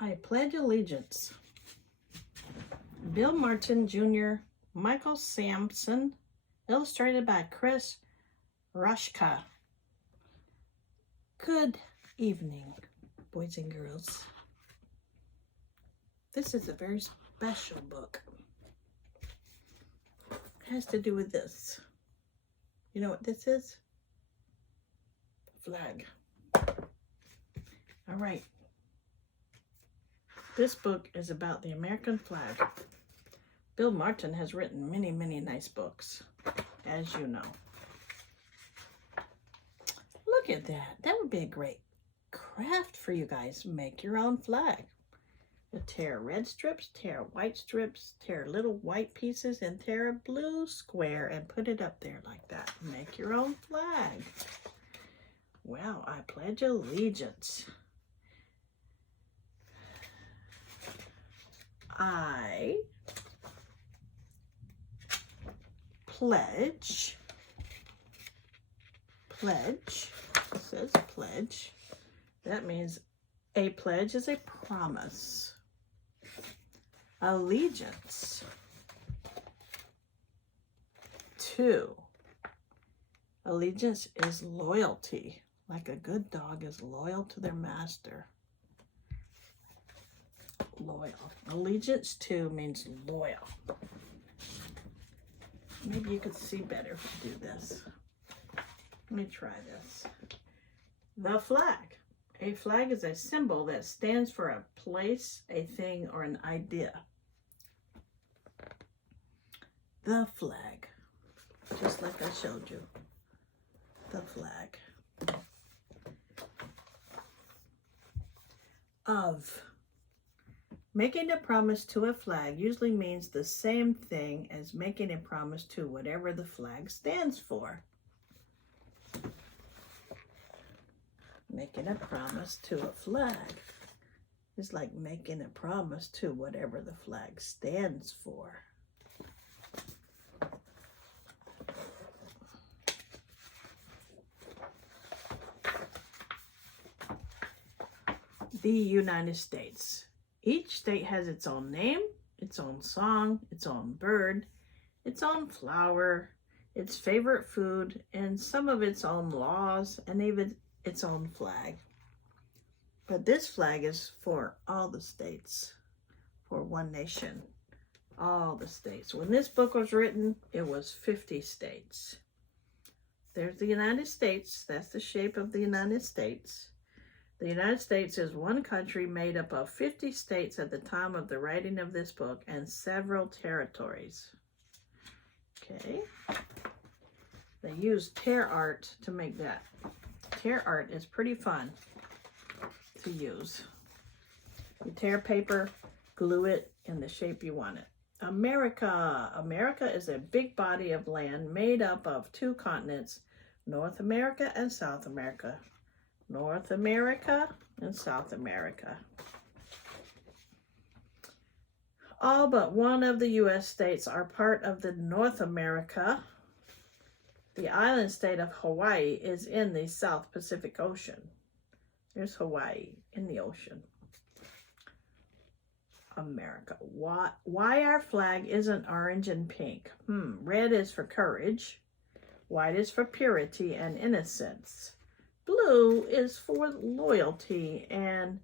I pledge allegiance. Bill Martin Jr., Michael Sampson, illustrated by Chris Rushka. Good evening, boys and girls. This is a very special book. It has to do with this. You know what this is? Flag. All right. This book is about the American flag. Bill Martin has written many, many nice books, as you know. Look at that. That would be a great craft for you guys. Make your own flag. You tear red strips, tear white strips, tear little white pieces, and tear a blue square and put it up there like that. Make your own flag. Well, I pledge allegiance. I pledge, it says pledge. That means a pledge is a promise. Allegiance to. Allegiance is loyalty, like a good dog is loyal to their master. Loyal. Allegiance to means loyal. Maybe you could see better if you do this. Let me try this. The flag. A flag is a symbol that stands for a place, a thing, or an idea. The flag. Just like I showed you. The flag. Of. Making a promise to a flag usually means the same thing as making a promise to whatever the flag stands for. Making a promise to a flag is like making a promise to whatever the flag stands for. The United States. Each state has its own name, its own song, its own bird, its own flower, its favorite food, and some of its own laws, and even its own flag. But this flag is for all the states, for one nation, all the states. When this book was written, it was 50 states. There's the United States. That's the shape of the United States. The United States is one country made up of 50 states at the time of the writing of this book and several territories. Okay. They used tear art to make that. Tear art is pretty fun to use. You tear paper, glue it in the shape you want it. America. America is a big body of land made up of 2 continents, North America and South America. North America and South America. All but one of the U.S. states are part of the North America. The island state of Hawaii is in the South Pacific Ocean. There's Hawaii in the ocean. America. Why our flag isn't orange and pink? Red is for courage. White is for purity and innocence. Blue is for loyalty and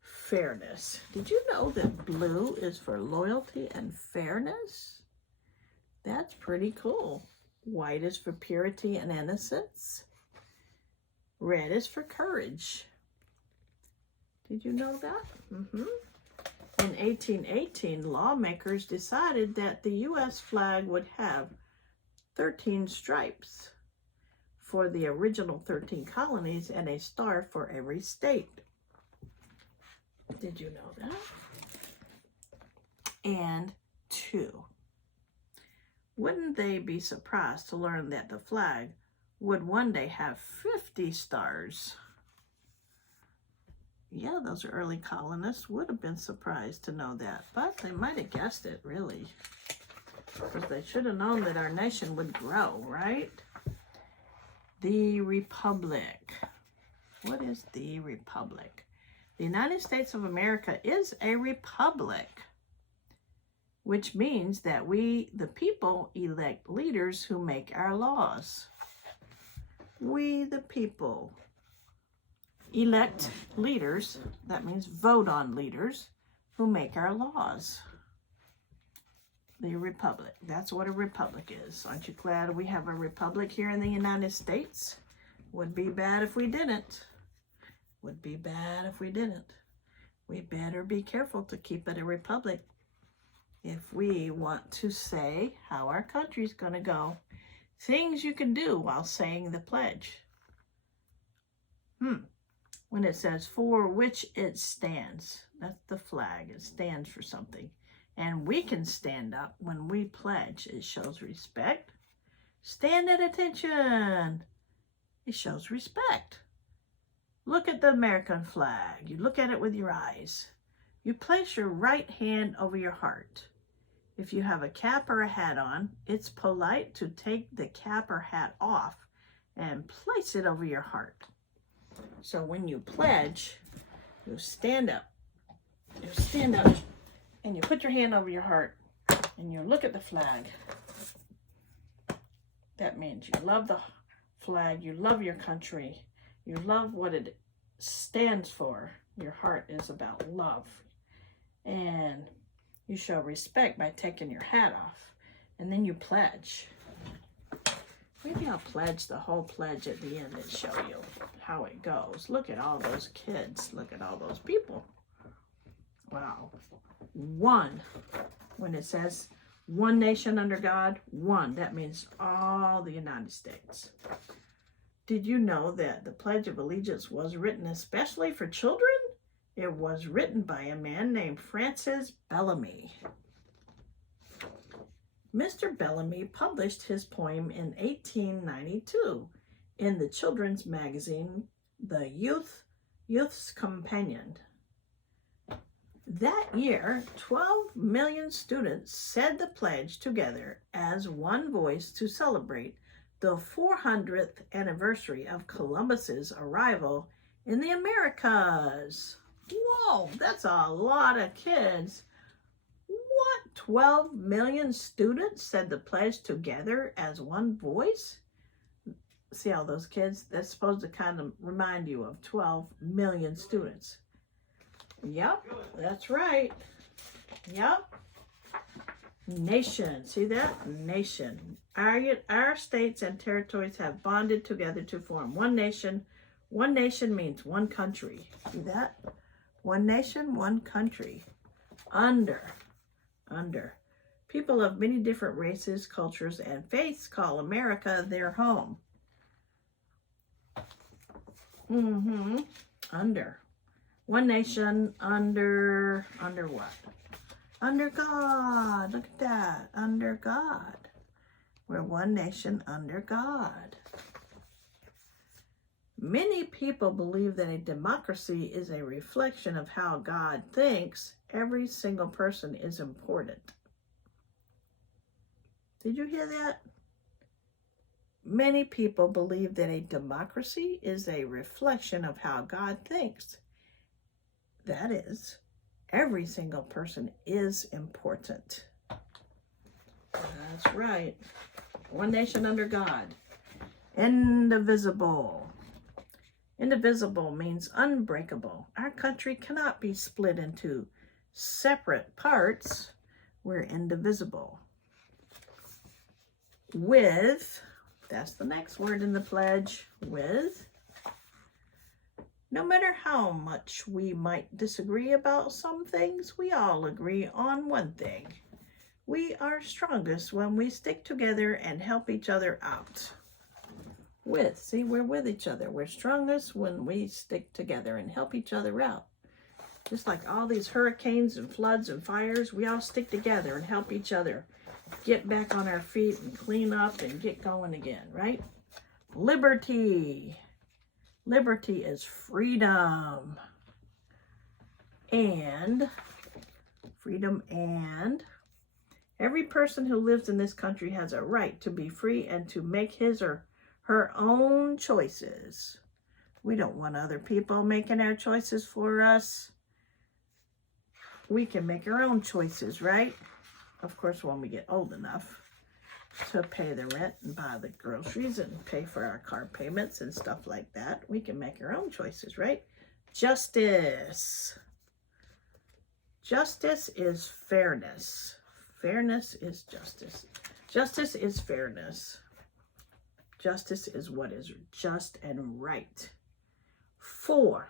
fairness. Did you know that blue is for loyalty and fairness? That's pretty cool. White is for purity and innocence. Red is for courage. Did you know that? In 1818, lawmakers decided that the U.S. flag would have 13 stripes for the original 13 colonies and a star for every state. Did you know that? And 2. Wouldn't they be surprised to learn that the flag would one day have 50 stars? Yeah, those early colonists would have been surprised to know that, but they might have guessed it, really. Because they should have known that our nation would grow, right? The Republic. What is the Republic? The United States of America is a republic, which means that we, the people, elect leaders who make our laws. We, the people, elect leaders, that means vote on leaders, who make our laws. The republic. That's what a republic is. Aren't you glad we have a republic here in the United States? Would be bad if we didn't. Would be bad if we didn't. We better be careful to keep it a republic if we want to say how our country's going to go. Things you can do while saying the pledge. When it says for which it stands, that's the flag. It stands for something. And we can stand up when we pledge. It shows respect. Stand at attention. It shows respect. Look at the American flag. You look at it with your eyes. You place your right hand over your heart. If you have a cap or a hat on, it's polite to take the cap or hat off and place it over your heart. So when you pledge, you stand up. You stand up and you put your hand over your heart and you look at the flag. That means you love the flag, you love your country, you love what it stands for. Your heart is about love. And you show respect by taking your hat off. And then you pledge. Maybe I'll pledge the whole pledge at the end and show you how it goes. Look at all those kids. Look at all those people. Wow. One. When it says one nation under God, one. That means all the United States. Did you know that the Pledge of Allegiance was written especially for children? It was written by a man named Francis Bellamy. Mr. Bellamy published his poem in 1892 in the children's magazine, The Youth's Companion. That year, 12 million students said the pledge together as one voice to celebrate the 400th anniversary of Columbus's arrival in the Americas. Whoa, that's a lot of kids. What, 12 million students said the pledge together as one voice? See all those kids? That's supposed to kind of remind you of 12 million students. Yep, that's right. Yep. Nation. See that? Nation. Our states and territories have bonded together to form one nation. One nation means one country. See that? One nation, one country. Under. People of many different races, cultures, and faiths call America their home. Under. One nation under what? Under God. Look at that. Under God. We're one nation under God. Many people believe that a democracy is a reflection of how God thinks. Every single person is important. Did you hear that? Many people believe that a democracy is a reflection of how God thinks. That is, every single person is important. That's right. One nation under God. Indivisible. Indivisible means unbreakable. Our country cannot be split into separate parts. We're indivisible. With, that's the next word in the pledge, with. No matter how much we might disagree about some things, we all agree on one thing. We are strongest when we stick together and help each other out. With, see, we're with each other. We're strongest when we stick together and help each other out. Just like all these hurricanes and floods and fires, we all stick together and help each other get back on our feet and clean up and get going again, right? Liberty. Liberty is freedom. And every person who lives in this country has a right to be free and to make his or her own choices. We don't want other people making our choices for us. We can make our own choices, right? Of course, when we get old enough to pay the rent and buy the groceries and pay for our car payments and stuff like that, we can make our own choices, right? Justice. Justice is fairness. Fairness is justice. Justice is fairness. Justice is what is just and right. 4,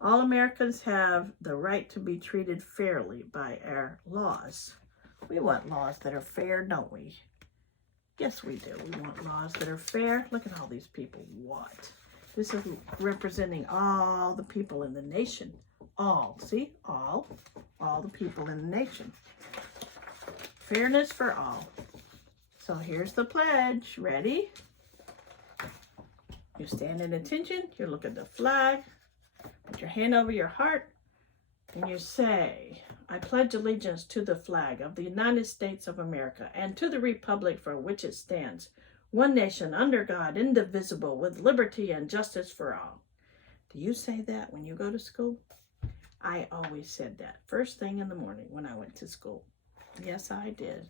all Americans have the right to be treated fairly by our laws. We want laws that are fair, don't we? Yes, we do. We want laws that are fair. Look at all these people. What? This is representing all the people in the nation. All. See? All the people in the nation. Fairness for all. So here's the pledge. Ready? You stand at attention. You look at the flag. Put your hand over your heart. And you say, I pledge allegiance to the flag of the United States of America and to the republic for which it stands, one nation under God, indivisible, with liberty and justice for all. Do you say that when you go to school? I always said that first thing in the morning when I went to school. Yes, I did.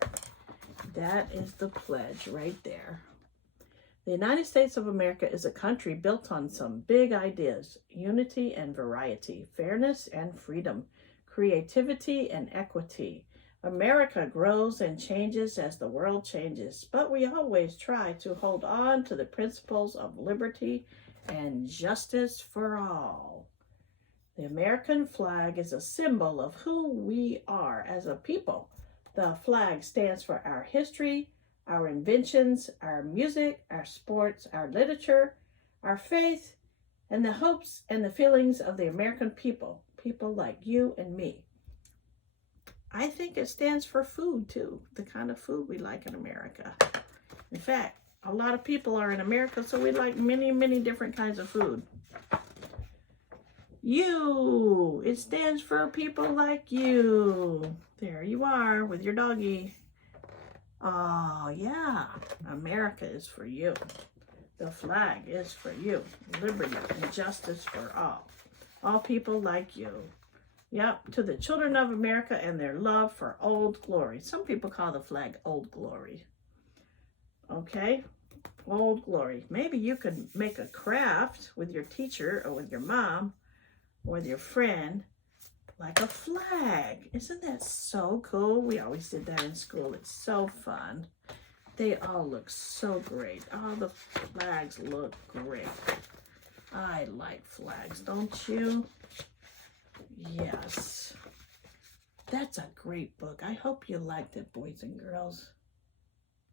That is the pledge right there. The United States of America is a country built on some big ideas: unity and variety, fairness and freedom, creativity and equity. America grows and changes as the world changes, but we always try to hold on to the principles of liberty and justice for all. The American flag is a symbol of who we are as a people. The flag stands for our history, our inventions, our music, our sports, our literature, our faith, and the hopes and the feelings of the American people, people like you and me. I think it stands for food too, the kind of food we like in America. In fact, a lot of people are in America, so we like many, many different kinds of food. You, it stands for people like you. There you are with your doggy. Oh, yeah, America is for you. The flag is for you. Liberty and justice for all. All people like you. Yep, to the children of America and their love for Old Glory. Some people call the flag Old Glory. Okay, Old Glory. Maybe you could make a craft with your teacher or with your mom or with your friend, like a flag. Isn't that so cool? We always did that in school. It's so fun. They all look so great. All the flags look great. I like flags, don't you? Yes. That's a great book. I hope you liked it, boys and girls.